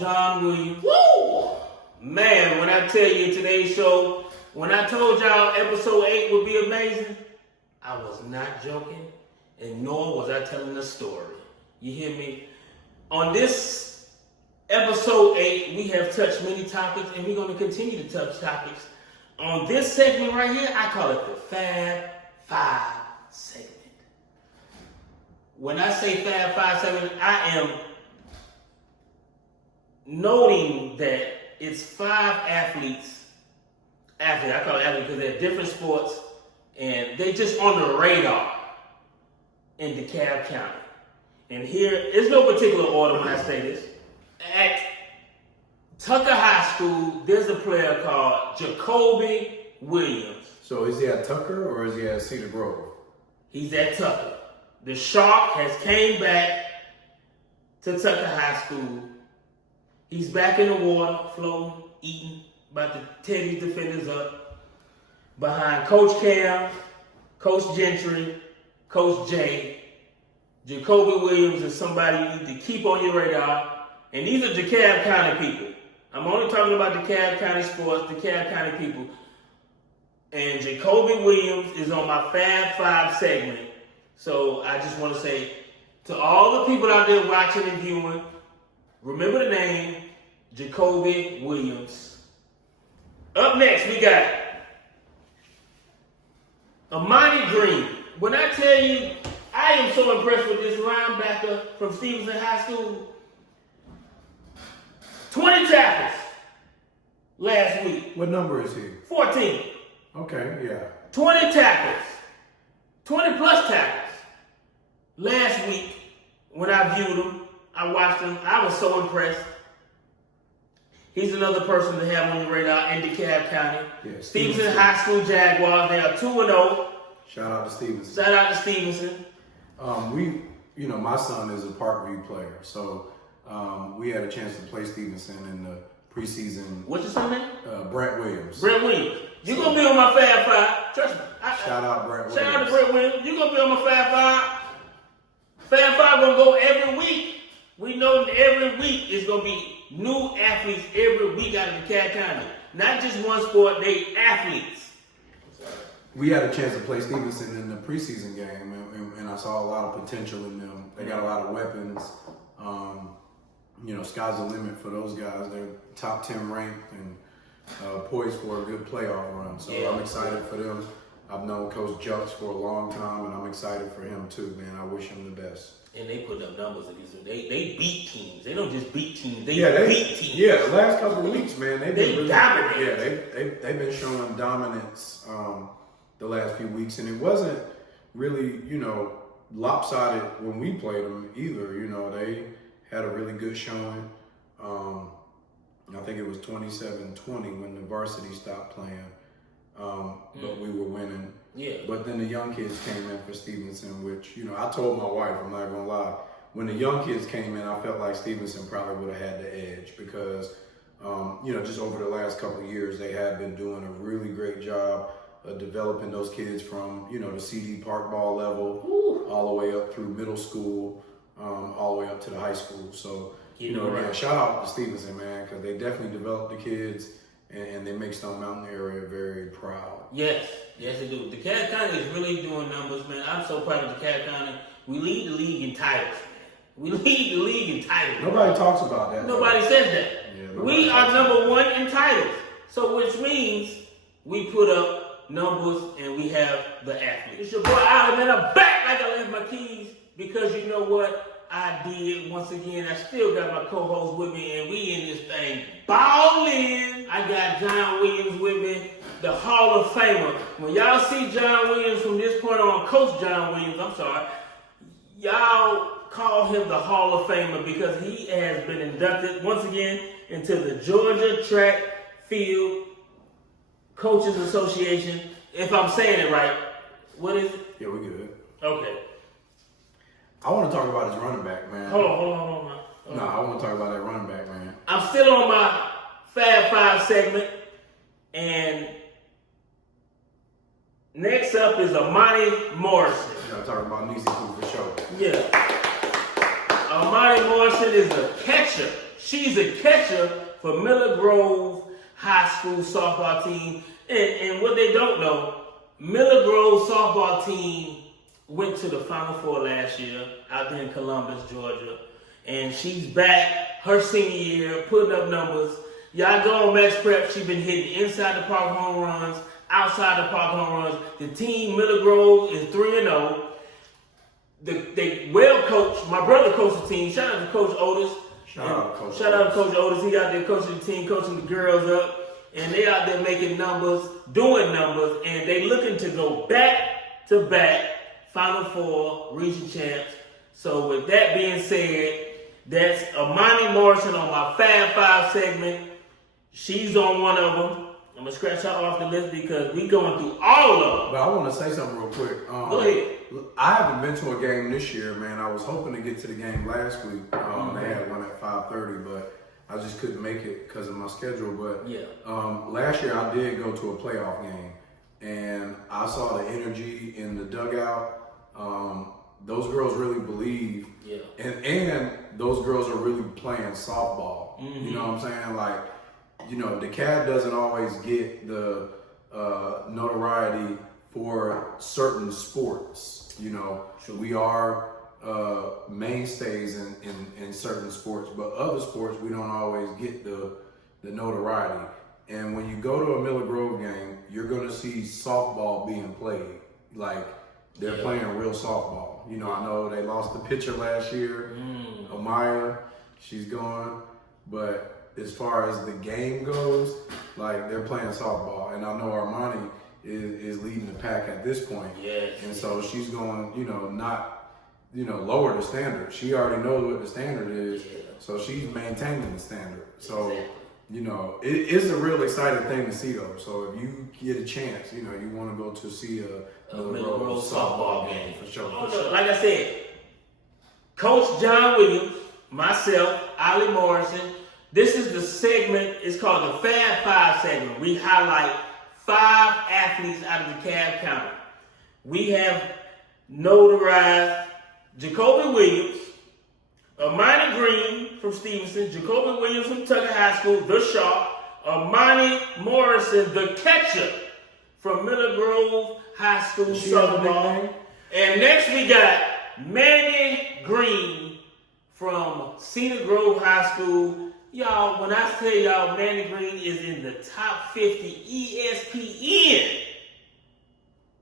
John Williams. Woo! Man, when I tell you today's show, when I told y'all episode 8 would be amazing, I was not joking, and nor was I telling a story. You hear me? On this episode 8, we have touched many topics, and we're going to continue to touch topics. On this segment right here, I call it the FAB 5 segment. When I say FAB 5 segment, I am noting that it's 5 athletes. I call it athletes because they're different sports, and they just on the radar in Dekalb County. And here, there's no particular order when I say this. At Tucker High School, there's a player called Dekalb Williams. So is he at Tucker or is he at Cedar Grove? He's at Tucker. The Shark has came back to Tucker High School. He's back in the water, floating, eating, about to tear these defenders up. Behind Coach Cam, Coach Gentry, Coach Jay. Dekalb Williams is somebody you need to keep on your radar. And these are Dekalb County people. I'm only talking about Dekalb County sports, Dekalb County people. And Dekalb Williams is on my Fab 5 segment. So I just want to say to all the people out there watching and viewing, remember the name, Dekalb Williams. Up next, we got Amani Green. When I tell you, I am so impressed with this linebacker from Stevenson High School. 20 tackles last week. What number is he? 14. Okay, yeah. 20 tackles. 20 plus tackles. Last week, when I viewed him, I watched him, I was so impressed. He's another person to have on your radar in Dekalb County. Yeah, Stevenson High School Jaguars, they are 2-0. Shout out to Stevenson. Shout out to Stevenson. My son is a Parkview player, so we had a chance to play Stevenson in the preseason. What's your son's name? Brett Williams. Brett Williams. You're going to be on my Fab 5. Trust me. Shout out Brett Williams. Shout out to Brett Williams. You're going to be on my Fab 5. Fab 5 going to go every week. We know that every week is going to be new athletes every week out of Dekalb County. Not just one sport, they athletes. We had a chance to play Stevenson in the preseason game, and I saw a lot of potential in them. They got a lot of weapons. Sky's the limit for those guys. They're top 10 ranked and poised for a good playoff run. So yeah. I'm excited for them. I've known Coach Jux for a long time, and I'm excited for him too, man. I wish him the best. And they put up numbers against them. They beat teams. They don't just beat teams. They beat teams. Yeah, the last couple of weeks, man, they've been really dominant. Yeah, they've been showing dominance the last few weeks, and it wasn't really, lopsided when we played them either. They had a really good showing. I think it was 27-20 when the varsity stopped playing. But we were winning. Yeah. But then the young kids came in for Stevenson, which, I told my wife, I'm not going to lie, when the young kids came in, I felt like Stevenson probably would have had the edge because, just over the last couple of years, they have been doing a really great job of developing those kids from, the CD Park ball level all the way up through middle school, all the way up to the high school. So, again, shout out to Stevenson, man, because they definitely developed the kids. And they make Stone Mountain area very proud. Yes, they do. Dekalb County is really doing numbers, man. I'm so proud of Dekalb County. We lead the league in titles, man. We lead the league in titles. Nobody talks about that. Nobody says that. Yeah, we are number 1 in titles. So which means we put up numbers and we have the athletes. It's your boy Adam, and I'm back like I left my keys because you know what? I did. Once again, I still got my co-host with me, and we in this thing ballin'. I got John Williams with me, the Hall of Famer. When y'all see John Williams from this point on, Coach John Williams, y'all call him the Hall of Famer because he has been inducted once again into the Georgia Track Field Coaches Association. If I'm saying it right, what is it? Yeah, we good. Okay. I want to talk about his running back, man. Hold on, man. No, I want to talk about that running back, man. I'm still on my Fab 5 segment, and next up is Amani Morrison. Y'all talking about Nisi Poo for sure. Yeah. Amani Morrison is a catcher She's a catcher for Miller Grove High School softball team. And what they don't know, Miller Grove softball team went to the Final Four last year out there in Columbus, Georgia. And she's back her senior year, putting up numbers. Y'all go on Max Prep. She's been hitting inside the park home runs, outside the park home runs. The team, Miller Grove, is 3-0. They well coached. My brother coached the team. Shout out to Coach Otis. Shout out to Coach Otis. He out there coaching the team, coaching the girls up. And they out there making numbers, doing numbers. And they looking to go back-to-back Final Four region champs. So with that being said, that's Amani Morrison on my Fab 5 segment. She's on one of them. I'm going to scratch her off the list because we going through all of them. But I want to say something real quick. Go ahead. I haven't been to a game this year, man. I was hoping to get to the game last week. They had one at 5:30, but I just couldn't make it because of my schedule. But last year I did go to a playoff game, and I saw the energy in the dugout. Those girls really believe, and those girls are really playing softball. You know what I'm saying? Like, you know, Dekalb doesn't always get the notoriety for certain sports. You know, we are mainstays in certain sports, but other sports we don't always get the notoriety. And when you go to a Miller Grove game, you're going to see softball being played. Like, they're playing real softball. You know, I know they lost the pitcher last year, Amaya, she's gone, but as far as the game goes, like, they're playing softball. And I know Armani is leading the pack at this point. And so she's going, you know, not, you know, lower the standard. She already knows what the standard is, so she's maintaining the standard. So, you know, it is a real exciting thing to see, though. So if you get a chance, you know, you want to go to see a Miller Grove softball game for sure. Like I said, Coach John Williams, myself, Ali Morrison. This is the segment. It's called the Fab 5 segment. We highlight 5 athletes out of Dekalb County. We have notarized Jacoby Williams, Amani Green from Stevenson, Jacoby Williams from Tucker High School, the Shark, Amani Morrison, the catcher from Miller Grove High School softball. And next we got Manny Green from Cedar Grove High School. Y'all, when I tell y'all Manny Green is in the top 50 ESPN,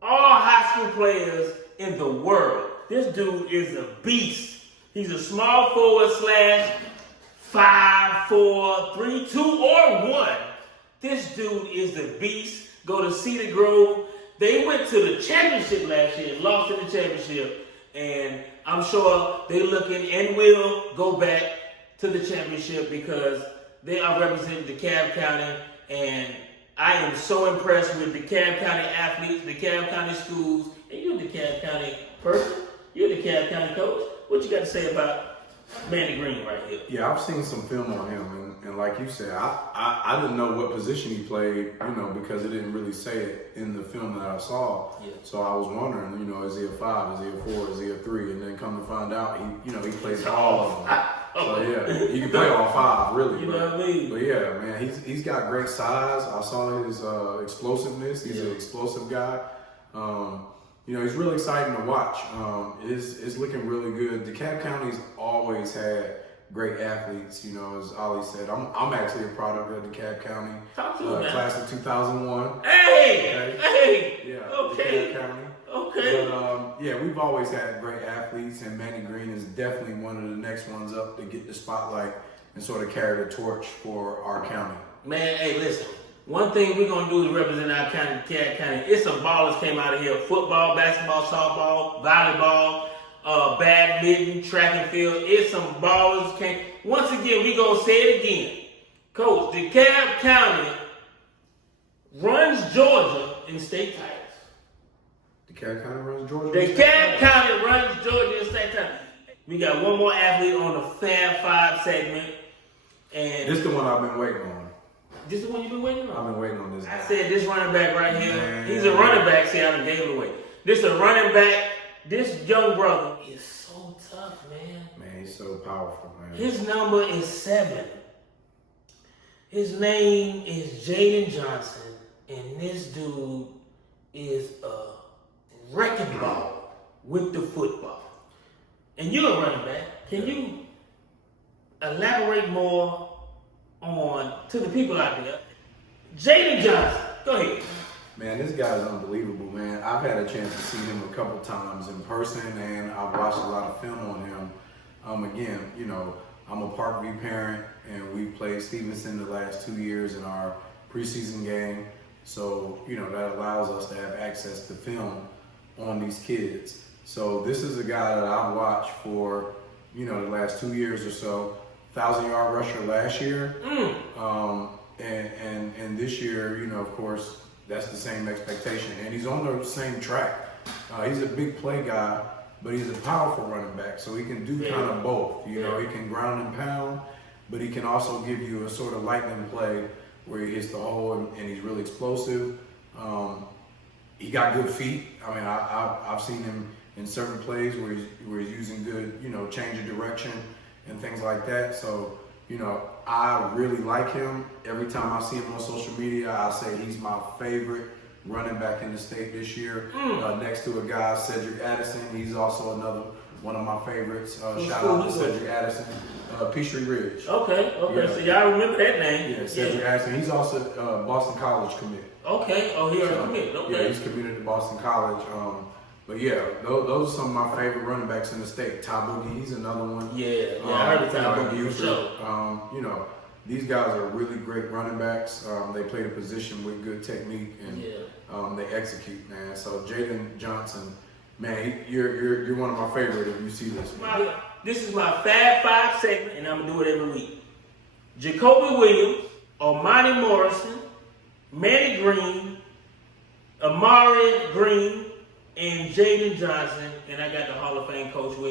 all high school players in the world. This dude is a beast. He's a small forward / 5'4", 3'2", or 1. This dude is a beast. Go to Cedar Grove. They went to the championship last year, lost in the championship, and I'm sure they're looking and will go back to the championship because they are representing DeKalb County, and I am so impressed with DeKalb County athletes, DeKalb County schools, and you're a DeKalb County person, you're a DeKalb County coach. What you got to say about Manny Green right here? Yeah, I've seen some film on him, and like you said, I didn't know what position he played, you know, because it didn't really say it in the film that I saw. So I was wondering, you know, is he a 5, is he a 4, is he a 3, and then come to find out, he plays all of them. So yeah, you can play all 5, really. You know what I mean? But yeah, man, he's got great size. I saw his explosiveness. He's an explosive guy. You know, he's really exciting to watch. It's looking really good. DeKalb County's always had great athletes. You know, as Ali said, I'm actually a product of DeKalb County. Talk to him, class of 2001. Hey! Yeah. Okay. DeKalb County. Okay. But yeah, we've always had great athletes, and Manny Green is definitely one of the next ones up to get the spotlight and sort of carry the torch for our county. Man, hey, listen. One thing we're going to do is represent our county, DeKalb County. It's some ballers came out of here. Football, basketball, softball, volleyball, badminton, track and field. It's some ballers came. Once again, we're going to say it again. Coach, DeKalb County runs Georgia in state titles. DeKalb County runs Georgia? DeKalb County runs Georgia in state titles. We got one more athlete on the Fab 5 segment. And this is the one I've been waiting on. This is the one you've been waiting on? I've been waiting on this guy. I said this running back right here. Man. He's a running back. See, I done gave it away. This is a running back this young brother is so tough, man. Man, he's so powerful, man. His number is 7. His name is Jaden Johnson, and this dude is a wrecking ball with the football. And you're a running back. Can you elaborate more on, to the people out there, Jaden Johnson? Go ahead. Man, this guy is unbelievable, man. I've had a chance to see him a couple times in person, and I've watched a lot of film on him. Again, you know, I'm a Parkview parent, and we played Stevenson the last 2 years in our preseason game. So, you know, that allows us to have access to film on these kids. So this is a guy that I've watched for, you know, the last 2 years or so. 1,000-yard rusher last year. And this year, you know, of course, that's the same expectation. And he's on the same track. He's a big play guy, but he's a powerful running back. So he can do kind of both. You know, he can ground and pound, but he can also give you a sort of lightning play where he hits the hole and he's really explosive. He got good feet. I mean, I've seen him in certain plays where he's using good, you know, change of direction and things like that. So, you know, I really like him. Every time I see him on social media, I say he's my favorite running back in the state this year. Next to a guy, Cedric Addison. He's also another one of my favorites. Shout out to Cedric Addison, Peachtree Ridge. Okay. Yeah. So y'all remember that name? Yeah, Cedric Addison. He's also Boston College commit. Okay. Oh, he already committed. Okay. Yeah, he's committed to Boston College. But yeah, those are some of my favorite running backs in the state. Ty Boogie, he's another one. Yeah, I heard of Ty Boogie for sure. You know, these guys are really great running backs. They play the position with good technique and they execute, man. So Jaden Johnson, man, you're one of my favorite if you see this. This is my Fab 5 segment, and I'm gonna do it every week. Jacoby Williams, Omani Morrison, Manny Green, Amari Green, and Jaden Johnson, and I got the Hall of Fame coach with